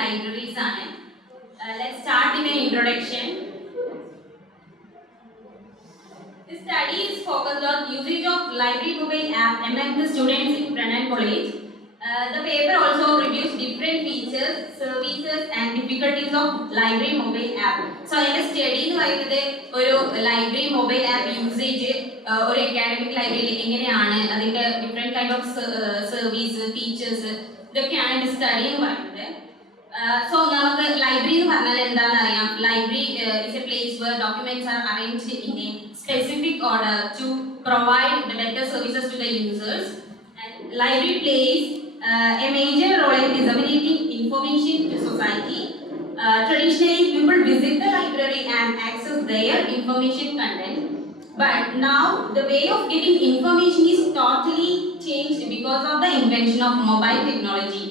libraries ആണ്. Let's start with an introduction. This study is focused on usage of library mobile app among the students in Pranav College. The paper also reviews different features, services and difficulties of library mobile app. So in the study എന്ന് പറയുന്നത് ഒരു library mobile app usage ഒരു academic library എങ്ങനെയാണ് അതിന്റെ different kind of service features ഇതൊക്കെയാണ് ഇതിന്റെ സ്റ്റഡി എന്ന് പറയുന്നത്. So നമുക്ക് ലൈബ്രറി എന്ന് പറഞ്ഞാൽ എന്താണെന്ന് അറിയാം. Library is a place where documents are arranged in a specific order to provide the better services to the users. And library plays a major role in disseminating information to society. Traditionally, people visit the library and access their information content. But now, the way of getting information is totally changed because of the invention of mobile technology.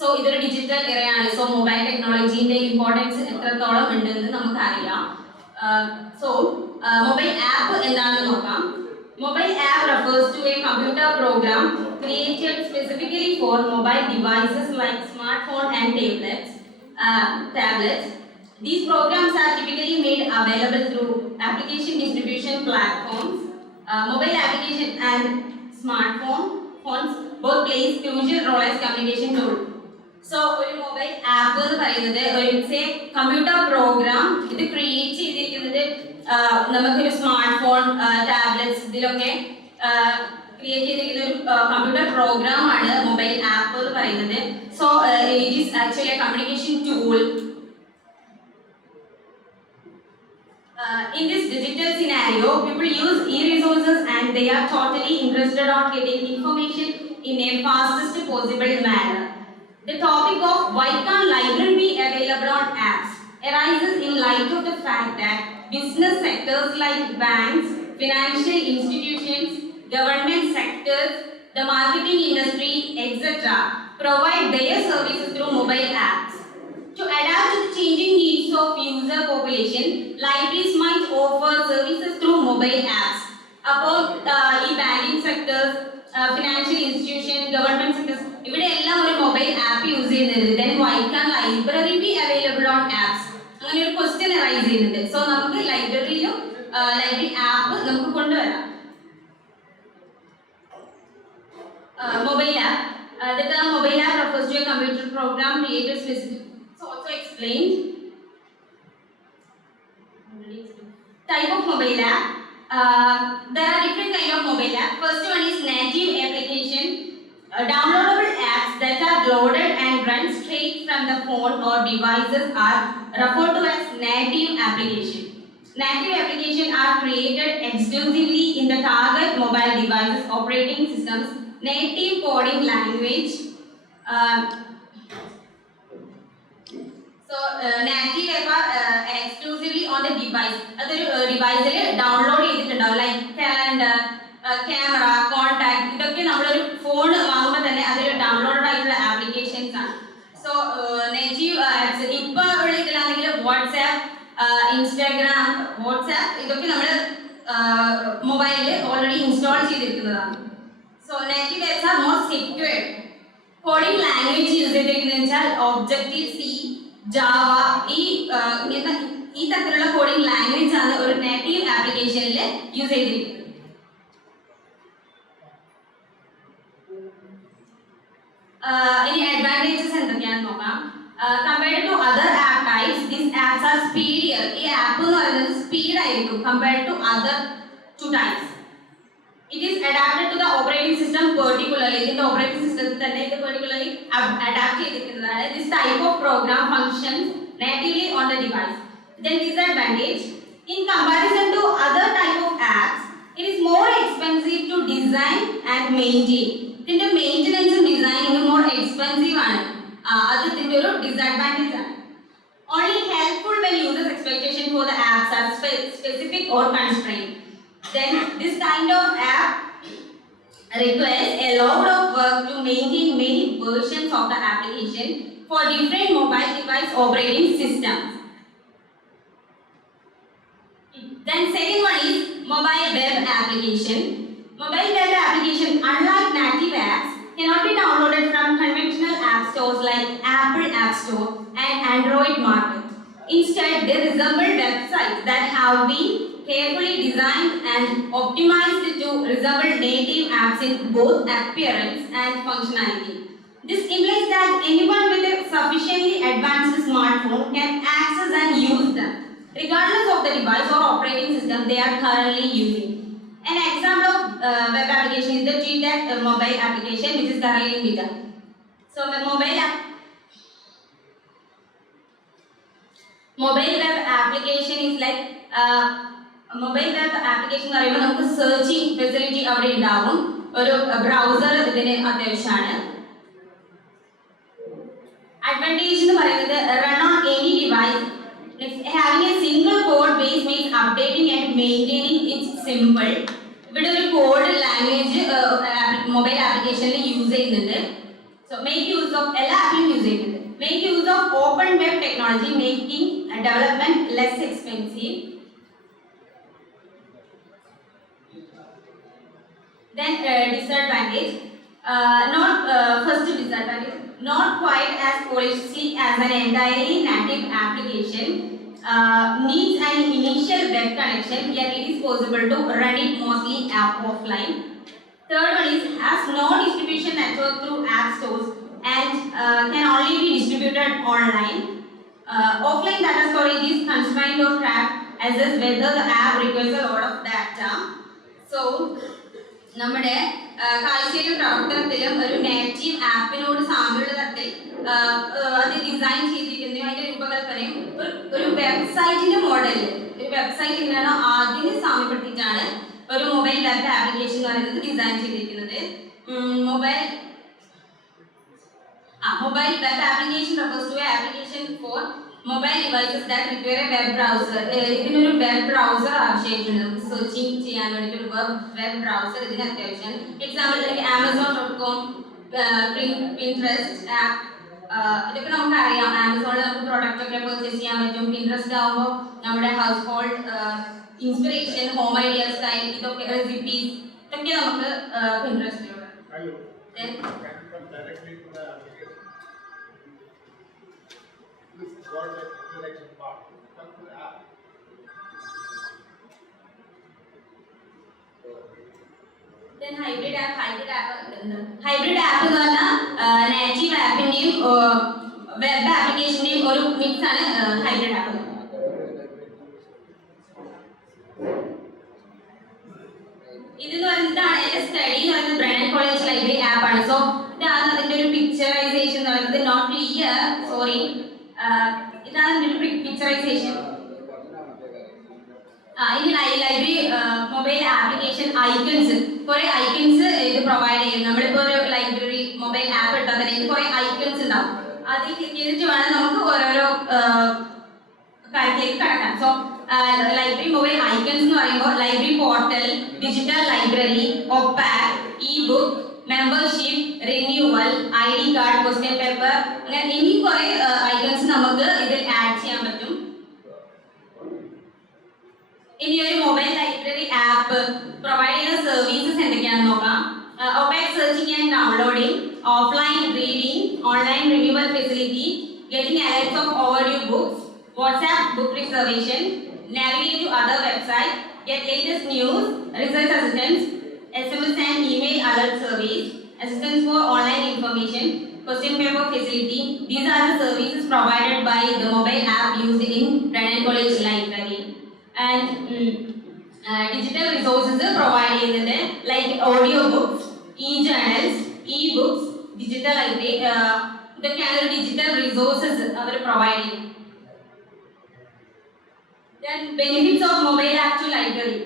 So, this is a digital era. So, mobile technology importance എത്രത്തോളം ഉണ്ടെന്ന് നമുക്കറിയാം. So, mobile app എന്താണെന്ന് നോക്കാം. Mobile app refers to a computer program created specifically for mobile devices like smartphone and tablets. These programs are typically made available through application distribution platforms. Mobile application and smartphones both play crucial role as communication tool. So, ഒരു mobile app എന്ന് പറയുന്നത് it's a computer program. ഇത് create ചെയ്തിരിക്കുന്നത് നമുക്കൊരു smart phone tablets ഇതിലൊക്കെ ക്രിയേറ്റ് ചെയ്തിരിക്കുന്ന ഒരു computer program ആണ് മൊബൈൽ ആപ്പ് എന്ന് പറയുന്നത്. So it is actually A communication tool. In this digital scenario, people use e-resources and they are totally interested on getting information in a fastest possible manner. The topic of why can't library be available on apps arises in light of the fact that business sectors like banks, financial institutions, government sectors, the marketing industry, etc. provide their services through mobile apps. To adapt to the changing needs of user population, libraries might offer services through mobile apps. About banking sectors, financial institutions, government sectors, ഇവിടെയെല്ലാം ഒരു mobile app use ചെയ്യുന്നുണ്ട്. Then why can library be available on apps? അങ്ങനെ ഒരു question arise ചെയ്യുന്നുണ്ട്. സോ നമുക്ക് ലൈബ്രറിയിലും library app നമുക്ക് കൊണ്ടുവരാം. Mobile app. The term mobile app refers to a computer program created specific. So also explained. Type of mobile app. There are different kind of mobile app. First one is native application. Downloadable apps that are loaded and run straight from the phone or devices are referred to as native application. Native applications are created exclusively in the target mobile devices operating systems native coding language. Native exclusively on the device. അതൊരു ഡിവൈസിൽ ഡൗൺലോഡ് ചെയ്തിട്ടുണ്ടാവും. Like calendar, camera, contact, ഇതൊക്കെ നമ്മളൊരു ഫോൺ വാങ്ങുമ്പോൾ തന്നെ അതിൽ ഡൗൺലോഡ് ആയിട്ടുള്ള ആപ്ലിക്കേഷൻസ് ആണ്. സോ നേറ്റീവ് ആപ്സ് ഇപ്പോൾ ഉള്ള ഇതിലാണെങ്കിൽ വാട്സാപ്പ്, ഇൻസ്റ്റാഗ്രാം, വാട്സാപ്പ് ഇതൊക്കെ നമ്മൾ മൊബൈലിൽ ഓൾറെഡി ഇൻസ്റ്റാൾ ചെയ്തിരിക്കുന്നതാണ്. So native apps are more secure. Coding language use ചെയ്തിരിക്കുന്നത് വെച്ചാൽ ഒബ്ജക്റ്റീവ് സി, ജാവ ഈ തരത്തിലുള്ള കോഡിംഗ് ലാംഗ്വേജ് ആണ് ഒരു നേറ്റീവ് ആപ്ലിക്കേഷനിൽ യൂസ് ചെയ്തിരിക്കുന്നത്. ഇനി അഡ്വാൻറ്റേജസ് എന്തൊക്കെയാണെന്ന് നോക്കാം. Compared to other app types, these apps are speedier. ഈ ആപ്പ് എന്ന് പറയുന്നത് സ്പീഡ് ആയിരിക്കും compared to other two types. It is adapted to the operating system particularly. ഇതിന്റെ ഓപ്പറേറ്റിംഗ് സിസ്റ്റത്തിൽ തന്നെ ഇത് particularly adapt ചെയ്തിരിക്കുന്നതാണ്. This type of program functions natively on the device. Then disadvantage, in comparison to other type of apps, it is more expensive to design and maintain. ഇതിന്റെ മെയിൻ്റനൻസും ഡിസൈനിങ്ങും more expensive ആണ്. അത് ഇതിന്റെ ഒരു disadvantage ആണ്. Only helpful when users expectation for the apps are specific or constrained. Then this kind of app requires a lot of work to maintain many versions of the application for different mobile device operating systems. Then second one is mobile web application. Mobile web application, unlike native apps, cannot be downloaded from conventional app stores like Apple App Store and Android Market. Instead, they resemble websites that have been carefully designed and optimized to resemble native apps in both appearance and functionality. This implies that anyone with a sufficiently advanced smartphone can access and use them, regardless of the device or operating system they are currently using. An example of web application is the TTAC mobile application, which is currently in beta. So the mobile web application is like mobile web application എന്ന് പറയുമ്പോൾ നമുക്ക് searching facility അവിടെ ഉണ്ടാവും. ഒരു ബ്രൗസർ ഇതിന് അത്യാവശ്യമാണ്. അഡ്വാൻറ്റേജ് എന്ന് പറയുന്നത് run on any device. Having a single code base makes updating and maintaining it simple. ഇവിടെ ഒരു കോഡ് ലാംഗ്വേജ് മൊബൈൽ ആപ്ലിക്കേഷനിൽ യൂസ് ചെയ്യുന്നുണ്ട്. സോ മേക്ക് യൂസ് ഓഫ് എല്ലാ ആപ്പിലും യൂസ് ചെയ്യുന്നുണ്ട്. Make use of open web technology, making development less expensive. Then disadvantage, first disadvantage, not quite as polished as an entirely native application. Needs an initial web connection, yet it is possible to run it mostly offline. Third one is has no distribution network through app stores and can only be distributed online. Offline data storage is constrained or trapped as is whether the app requires a lot of data. So, നമ്മുടെ കാഴ്ചയിലും പ്രവർത്തനത്തിലും ഒരു നേറ്റീവ് ആപ്പിനോട് സാമ്യമുള്ള തരത്തിൽ അത് ഡിസൈൻ ചെയ്തിരിക്കുന്നതും അതിന്റെ രൂപകൽപ്പനയും ഒരു വെബ്സൈറ്റിന്റെ മോഡലിൽ ഒരു വെബ്സൈറ്റ് എങ്ങനെയാണോ അതിന് സാമ്യപ്പെടുത്തിയിട്ടാണ് ഒരു മൊബൈൽ വെബ് ആപ്ലിക്കേഷൻ എന്ന് പറയുന്നത് ഡിസൈൻ ചെയ്തിരിക്കുന്നത്. Mobile web application refers to an application for mobile devices that require a web browser. ഇതിനൊരു വെബ് ബ്രൗസർ ആവശ്യമായിട്ടുണ്ട്. സെർച്ചിങ് ചെയ്യാൻ വേണ്ടിയിട്ട് ഒരു വെബ് ബ്രൗസർ ഇതിന് അത്യാവശ്യം. എക്സാമ്പിൾ Amazon.com, Pinterest ആപ്പ്, ഇതൊക്കെ നമുക്കറിയാം. ആമസോണിൽ നമുക്ക് പ്രോഡക്റ്റ് ഒക്കെ പർച്ചേസ് ചെയ്യാൻ പറ്റും. Pinterest ആകുമ്പോൾ നമ്മുടെ house hold inspiration, home idea style, ഇതൊക്കെ റെസിപ്പീസ് ഇതൊക്കെ നമുക്ക് Pinterestലൂടെ. Then hybrid app എന്ന് പറഞ്ഞാൽ നേറ്റീവ് ആപ്പിന്റെയും വെബ് ആപ്ലിക്കേഷന്റെയും ഒരു മിക്സ് ആണ് ഹൈബ്രിഡ് ആപ്പ്. ഇതെന്ന് പറയുന്നതാണ് എന്റെ സ്റ്റഡി എന്ന് പറയുന്നത് ബ്രണ്ണൻ കോളേജ് ലൈബ്രറി ആപ്പ് ആണ്. സോ ഇതാണ് അതിന്റെ ഒരു പിക്ചറൈസേഷൻ എന്ന് പറയുന്നത്. Not clear, sorry. ഇതാണ് അതിന്റെ ഒരു പിക്ചറൈസേഷൻ. ഇനി ലൈബ്രറി മൊബൈൽ ആപ്ലിക്കേഷൻ ഐക്കൺസ്, കുറെ ഐക്കൺസ് ഇത് പ്രൊവൈഡ് ചെയ്യും. നമ്മളിപ്പോ ഒരു ലൈബ്രറി മൊബൈൽ ആപ്പ് ഇട്ടാൽ തന്നെ ഇത് കുറെ ഐക്കൺസ് ഉണ്ടാവും. അത് ക്ലിക്ക് ചെയ്തിട്ട് വേണം നമുക്ക് ഓരോരോ കാര്യത്തിലേക്ക് കടക്കാം. സോ ലൈബ്രറി മൊബൈൽ ഐക്കൺസ് എന്ന് പറയുമ്പോൾ library portal, digital library, OPAC, e book, membership, renewal, ID card, question paper, അങ്ങനെ ഇനി കുറെ ഐക്കൺസ് നമുക്ക് ഇതിൽ ആഡ് ചെയ്യാൻ പറ്റും. ഇനി ഒരു മൊബൈൽ ലൈബ്രറി ആപ്പ് പ്രൊവൈഡ് ചെയ്യുന്ന സർവീസസ് എന്തൊക്കെയാണെന്ന് നോക്കാം. OPAC searching and downloading, offline reading, online renewal facility, getting alerts of overdue books, WhatsApp book reservation, navigate to other websites, get latest news, research assistance, SMS and email alert service, assistance for online information, question paper facility. These are the services provided by the mobile app used in Brennan College Library. And digital resources provide ചെയ്യുന്നത് like audio books, e-journals, e-books, digital library, ഇതൊക്കെയാണ് digital resources അവർ പ്രൊവൈഡ് ചെയ്യുന്നത്. Then benefits of mobile app to library.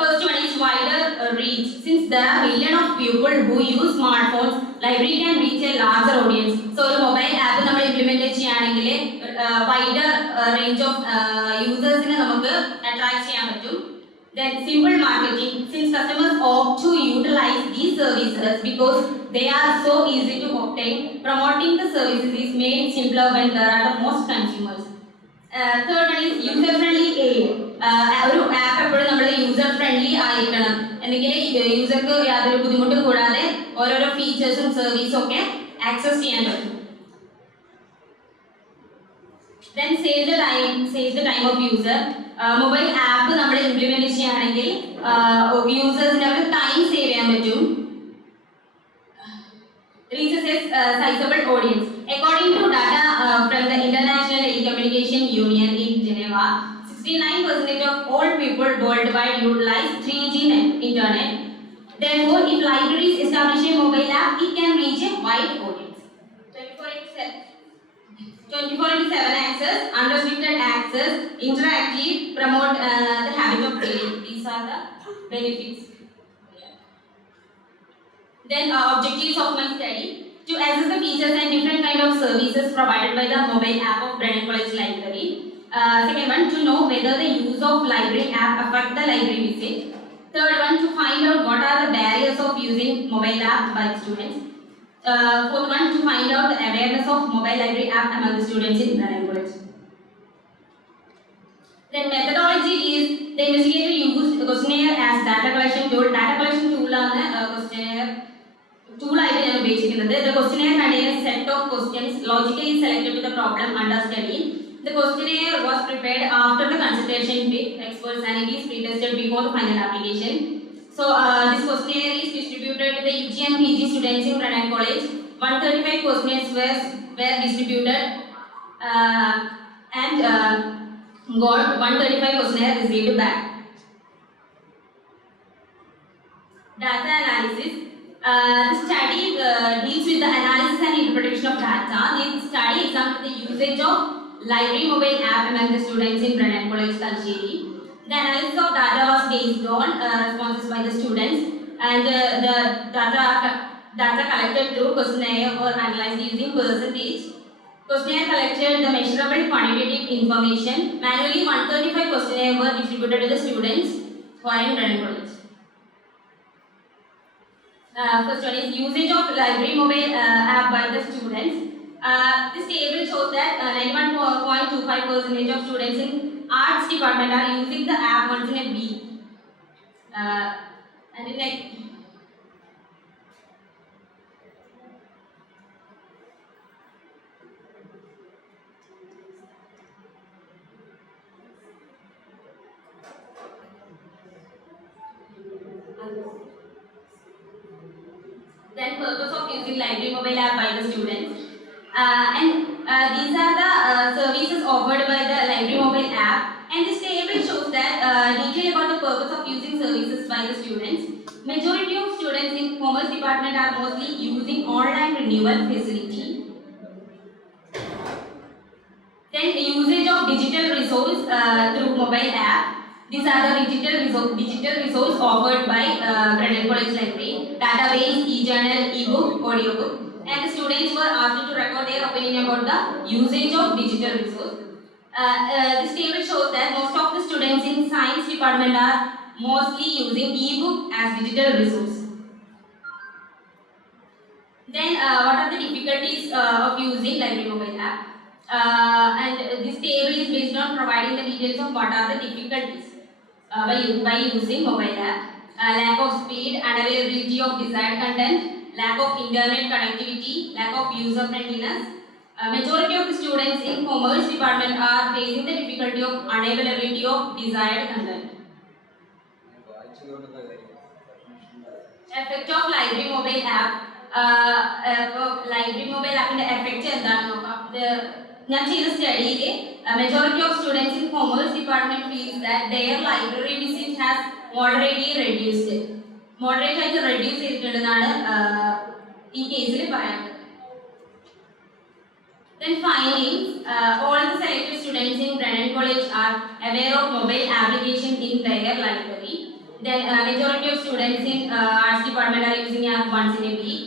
First one is wider reach. Since there are millions of people who use smartphones, library can reach a larger audience. So ഒരു mobile app നമ്മൾ ഇംപ്ലിമെന്റ് ചെയ്യുകയാണെങ്കിൽ wider range of usersനെ നമുക്ക് attract ചെയ്യാൻ പറ്റും. Then simple marketing. Since customers opt to utilize these services because they are so easy to obtain, promoting the services is made simpler when there are the most consumers. Third one is user friendly aid. ഒരു ആപ്പ് എപ്പോഴും നമ്മൾ user friendly ആയിരിക്കണം, എന്നെങ്കിൽ യൂസർക്ക് യാതൊരു ബുദ്ധിമുട്ടും കൂടാതെ ഓരോരോ ഫീച്ചേഴ്സും സർവീസും ഒക്കെ ആക്സസ് ചെയ്യാൻ പറ്റും. Then save the time of user. Mobile app നമ്മൾ ഇംപ്ലിമെന്റ് ചെയ്യുകയാണെങ്കിൽ യൂസേഴ്സിന് അവർ ടൈം സേവ് ചെയ്യാൻ പറ്റും. Reaches a sizable audience. According to data from the International Telecommunication Union in Geneva, 69% of all people worldwide utilize 3G internet. Therefore, if libraries establish a mobile app, it can reach a wide audience. 24/7 access, unrestricted access, interactive, promote the habit of reading. These are the benefits. Then objectives of my study: to assess the features and different kind of services provided by the mobile app of Brennan College Library. Second one, to know whether the use of library app affect the library visit. Third one, to find out what are the barriers of using mobile app by students. Fourth one, to find out the awareness of mobile library app among the students in Brennan College. Then methodology is the investigator used the questionnaire as data collection tool. Data collection tool ആണ് questionnaire tool ആയിട്ട് ഞാൻ ഉപയോഗിച്ചിരിക്കുന്നത്. The questionnaire contains a set of questions logically selected to the problem under study. The questionnaire was prepared after the consultation with experts and it is pre-tested before the final application. So this questionnaire is distributed to the UG and PG students in Brennan College. 135 questionnaires were distributed and got 135 questionnaires received back. Data analysis. The study deals with the analysis and interpretation of data. This study examines the usage of library mobile app among the students in Brennan College, Talcherry. The analysis of data was based on responses by the students, and the data collected through questionnaire were analyzed using percentage. Questionnaire collected the measurable quantitative information. Manually, 135 questionnaires were distributed to the students who are in Brennan College. First one is usage of library mobile app by the students. This table shows that 91.25% of students in arts department are using the app once in a week. And in like then purpose of using library mobile app by the students. These are the services offered by the library mobile app, and this table shows that detail about the purpose of using services by the students. Majority of students in commerce department are mostly using online renewal facility. Then usage of digital resource through mobile app. These are the digital resource offered by Brennan College Library: database, e-journal, e-book, audiobook. And the students were asked to record their opinion about the usage of digital resource. This table shows that most of the students in science department are mostly using e-book as digital resource. Then what are the difficulties of using library mobile app? And this table is based on providing the details of what are the difficulties by using mobile app. Lack of speed, unavailability of desired content, lack of internet connectivity, lack of user friendliness. Majority of the students in commerce department are facing the difficulty of unavailability of desired content. Effect of library mobile app. Library mobile app in the effect എന്താണെന്ന് നോക്കാം. ഞാൻ ചെയ്ത സ്റ്റഡിയിൽ majority of students in commerce department feels that their library visit has moderately reduced. Moderate ആയിട്ട് reduce ചെയ്തിട്ടുണ്ടെന്നാണ് ഈ കേസിൽ പറയുന്നത്. Then findings, all the selected students in Brennan College are aware of mobile application in their library. Then majority of students in arts department are using app once in a week.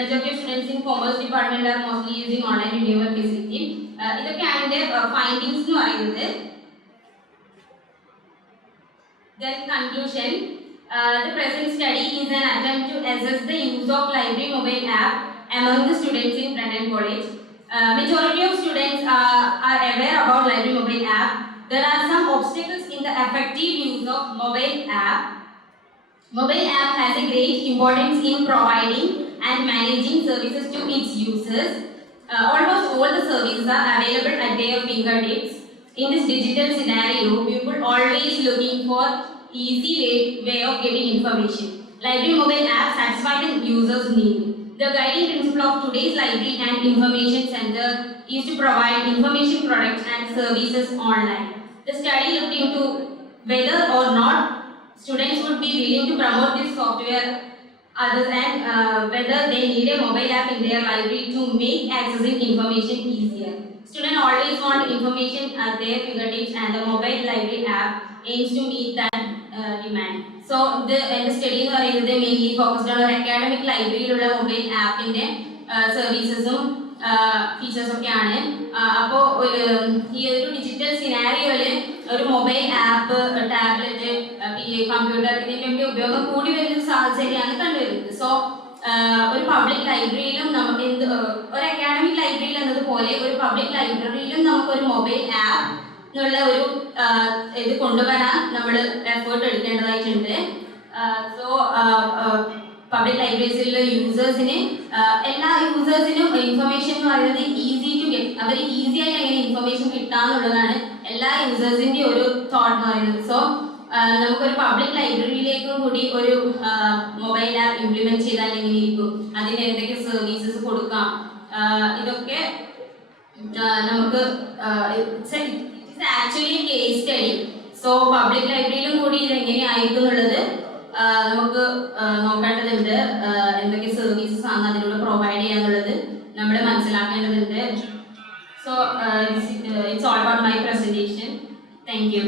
Majority of students in commerce department are mostly using online renewal facility. ഇതൊക്കെയാണ് ഇതിന്റെ findings എന്ന് പറയുന്നത്. Then conclusion, the present study is an attempt to assess the use of library mobile app among the students in Brennan College. Majority of students are aware about library mobile app. There are some obstacles in the effective use of mobile app. Mobile app has a great importance in providing and managing services to its users. Almost all the services are available at their fingertips. In this digital scenario, people always looking for easy way of getting information. Library mobile app satisfy the user's need. The guiding principle of today's library and information center is to provide information products and services online. The study looked into whether or not students would be willing to promote this software other than whether they need a mobile app in their library to make accessing information easier. Students always want information at their fingertips and the mobile library app aims to meet that demand. So the study എന്ന് പറയുന്നത് mainly focused on ഒരു academic ലൈബ്രറിയിലുള്ള മൊബൈൽ ആപ്പിന്റെ സർവീസസും ഫീച്ചേഴ്സ് ഒക്കെയാണ്. അപ്പോൾ ഈ ഒരു ഡിജിറ്റൽ സിനാരിയോയില് ഒരു മൊബൈൽ ആപ്പ്, ടാബ്ലറ്റ്, കമ്പ്യൂട്ടർ ഇതിൻ്റെയൊക്കെ ഉപയോഗം കൂടി വരുന്ന സാഹചര്യമാണ് കണ്ടുവരുന്നത്. സോ ഒരു പബ്ലിക് ലൈബ്രറിയിലും നമുക്ക് ഒരു അക്കാഡമിക് ലൈബ്രറിയിൽ എന്നതുപോലെ ഒരു പബ്ലിക് ലൈബ്രറിയിലും നമുക്കൊരു മൊബൈൽ ആപ്പ് എന്നുള്ള ഒരു ഇത് കൊണ്ടുവരാൻ നമ്മൾ എഫേർട്ട് എടുക്കേണ്ടതായിട്ടുണ്ട്. സോ പബ്ലിക് ലൈബ്രറീസിലുള്ള യൂസേഴ്സിന് എല്ലാ യൂസേഴ്സിനും ഇൻഫർമേഷൻ എന്ന് പറയുന്നത് ഈസി ടു ഗെറ്റ്, അവർ ഈസി ആയിട്ട് എങ്ങനെ ഇൻഫർമേഷൻ കിട്ടാന്നുള്ളതാണ് എല്ലാ യൂസേഴ്സിന്റെ ഒരു തോട്ട് എന്ന് പറയുന്നത്. സോ നമുക്കൊരു പബ്ലിക് ലൈബ്രറിയിലേക്കും കൂടി ഒരു മൊബൈൽ ആപ്പ് ഇംപ്ലിമെന്റ് ചെയ്താൽ എങ്ങനെ ഇരിക്കും, അതിന് എന്തൊക്കെ സർവീസസ് കൊടുക്കാം, ഇതൊക്കെ നമുക്ക് actually case study. So public ലൈബ്രറിയിലും കൂടി ഇത് എങ്ങനെയായിരിക്കും എന്നുള്ളത് നമുക്ക് നോക്കേണ്ടതുണ്ട്. എന്തൊക്കെ സർവീസസ് ആണ് അതിലൂടെ പ്രൊവൈഡ് ചെയ്യാന്നുള്ളത് നമ്മൾ മനസ്സിലാക്കേണ്ടതുണ്ട്. So it's all about my presentation. Thank you.